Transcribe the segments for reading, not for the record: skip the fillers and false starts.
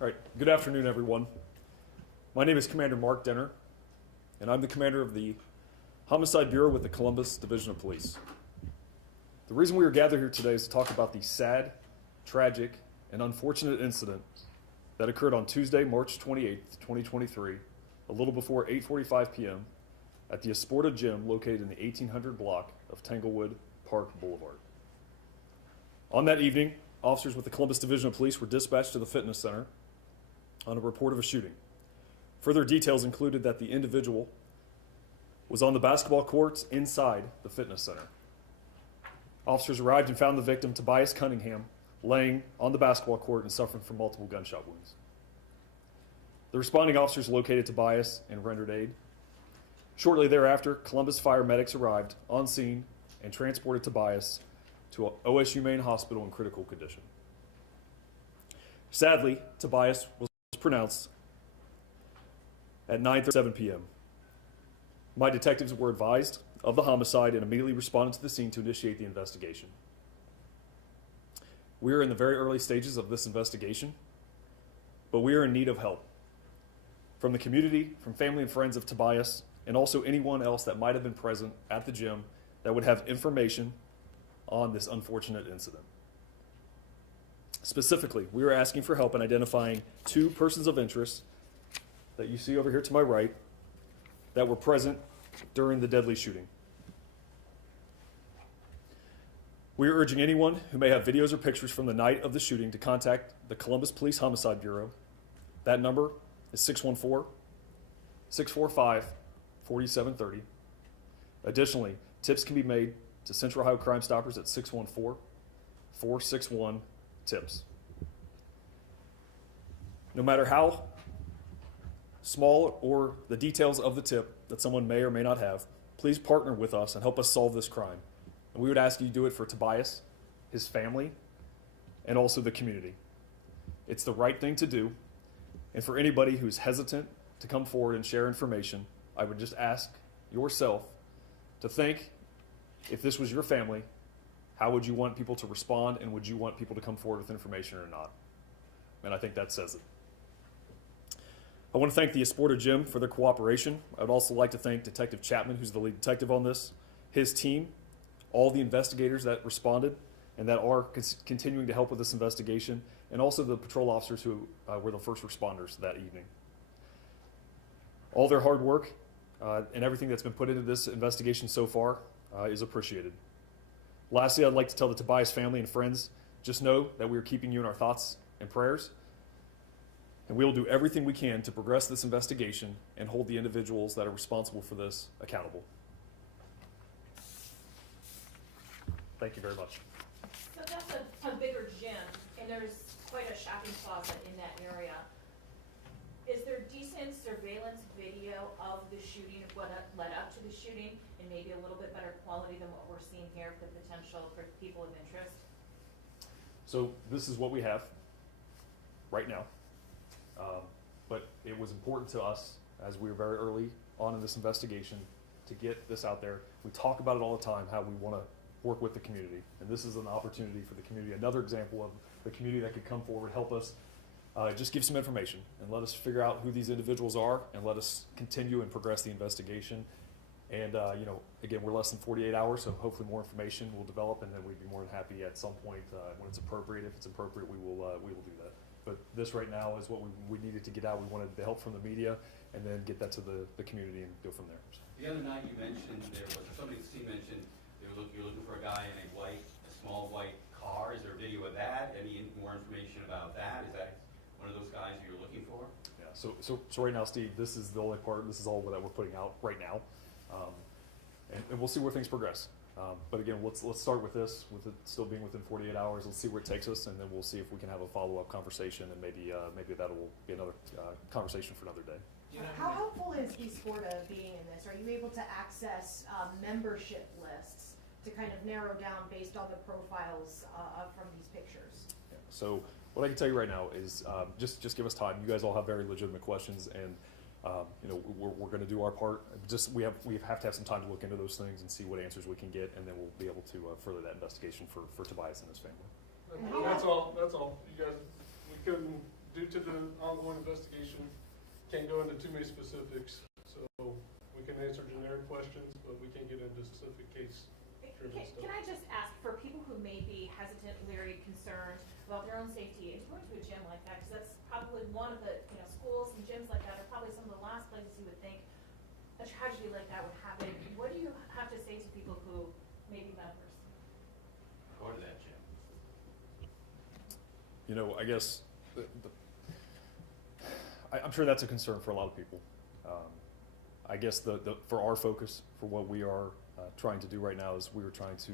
All right, good afternoon, everyone. My name is Commander Mark Denner, and I'm the commander of the Homicide Bureau with the Columbus Division of Police. The reason we are gathered here today is to talk about the sad, tragic, and unfortunate incident that occurred on Tuesday, March 28th, 2023, a little before 8:45 p.m. at the Esporta Gym located in the 1800 block of Tanglewood Park Boulevard. On that evening, officers with the Columbus Division of Police were dispatched to the fitness center on a report of a shooting. Further details included that the individual was on the basketball courts inside the fitness center. Officers arrived and found the victim, Tobias Cunningham, laying on the basketball court and suffering from multiple gunshot wounds. The responding officers located Tobias and rendered aid. Shortly thereafter, Columbus fire medics arrived on scene and transported Tobias to OSU Main Hospital in critical condition. Sadly, Tobias was pronounced at 9:37 p.m. My detectives were advised of the homicide and immediately responded to the scene to initiate the investigation. We are in the very early stages of this investigation, but we are in need of help from the community, from family and friends of Tobias, and also anyone else that might have been present at the gym that would have information on this unfortunate incident. Specifically, we are asking for help in identifying two persons of interest that you see over here to my right that were present during the deadly shooting. We are urging anyone who may have videos or pictures from the night of the shooting to contact the Columbus Police Homicide Bureau. That number is 614-645-4730. Additionally, tips can be made to Central Ohio Crime Stoppers at 614-461-TIPS. No matter how small or the details of the tip that someone may or may not have, please partner with us and help us solve this crime. And we would ask you to do it for Tobias, his family, and also the community. It's the right thing to do. And for anybody who's hesitant to come forward and share information, I would just ask yourself to think, if this was your family, how would you want people to respond, and would you want people to come forward with information or not? And I think that says it. I want to thank the Esporta Gym for their cooperation. I would also like to thank Detective Chapman, who's the lead detective on this, his team, all the investigators that responded and that are continuing to help with this investigation, and also the patrol officers who were the first responders that evening. All their hard work and everything that's been put into this investigation so far is appreciated. Lastly, I'd like to tell the Tobias family and friends, just know that we are keeping you in our thoughts and prayers, and we will do everything we can to progress this investigation and hold the individuals that are responsible for this accountable. Thank you very much. So that's a bigger gym, and there's quite a shopping closet in that area. Is there decent surveillance video of the shooting, of what led up to the shooting, and maybe a little bit better quality than what we're seeing here for potential for people of interest? So this is what we have right now. But it was important to us, as we were very early on in this investigation, to get this out there. We talk about it all the time, how we want to work with the community. And this is an opportunity for the community, another example of the community that could come forward, help us, just give some information and let us figure out who these individuals are, and let us continue and progress the investigation. And again, we're less than 48 hours, so hopefully more information will develop, and then we'd be more than happy at some point when it's appropriate. If it's appropriate, we will do that. But this right now is what we needed to get out. We wanted the help from the media, and then get that to the community and go from there. The other night you mentioned somebody's team mentioned you're looking for a guy in a small white car. Is there a video of that? Any more information about that? Is that one of those guys you're looking for? Yeah. So right now, Steve, this is the only part. This is all that we're putting out right now, and we'll see where things progress. But again, let's start with this, with it still being within 48 hours. Let's see where it takes us, and then we'll see if we can have a follow-up conversation, and maybe that will be another conversation for another day. How helpful is Esporta being in this? Are you able to access membership lists to kind of narrow down based on the profiles from these pictures? Yeah. So what I can tell you right now is just give us time. You guys all have very legitimate questions, and we're going to do our part. Just we have to have some time to look into those things and see what answers we can get, and then we'll be able to further that investigation for Tobias and his family. That's all. You guys, we couldn't due to the ongoing investigation, can't go into too many specifics. So we can answer generic questions, but we can't get into specific case driven stuff. Can I just ask, for people who may be hesitant, leery, concerned about their own safety, and going to a gym like that, because that's probably one of the, schools and gyms like that are probably some of the last places you would think a tragedy like that would happen. What do you have to say to people who may be members? Go to that gym. I guess I'm sure that's a concern for a lot of people. I guess for our focus, for what we are trying to do right now, is we were trying to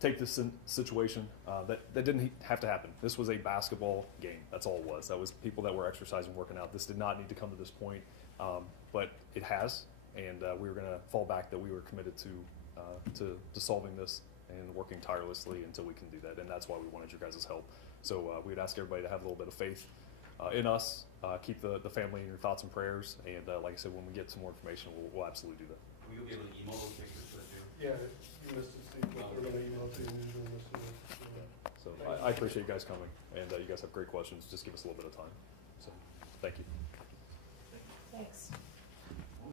take this situation that didn't have to happen. This was a basketball game. That's all it was. That was people that were exercising, working out. This did not need to come to this point, but it has, and we were going to fall back that we were committed to solving this and working tirelessly until we can do that, and that's why we wanted your guys' help. So we would ask everybody to have a little bit of faith in us, keep the family in your thoughts and prayers, and like I said, when we get some more information, we'll absolutely do that. Will you be able to email those pictures to us too? Yeah, you missed it, Steve, but we're gonna email to you and usually miss it. So I appreciate you guys coming, and you guys have great questions. Just give us a little bit of time. So thank you. Thanks.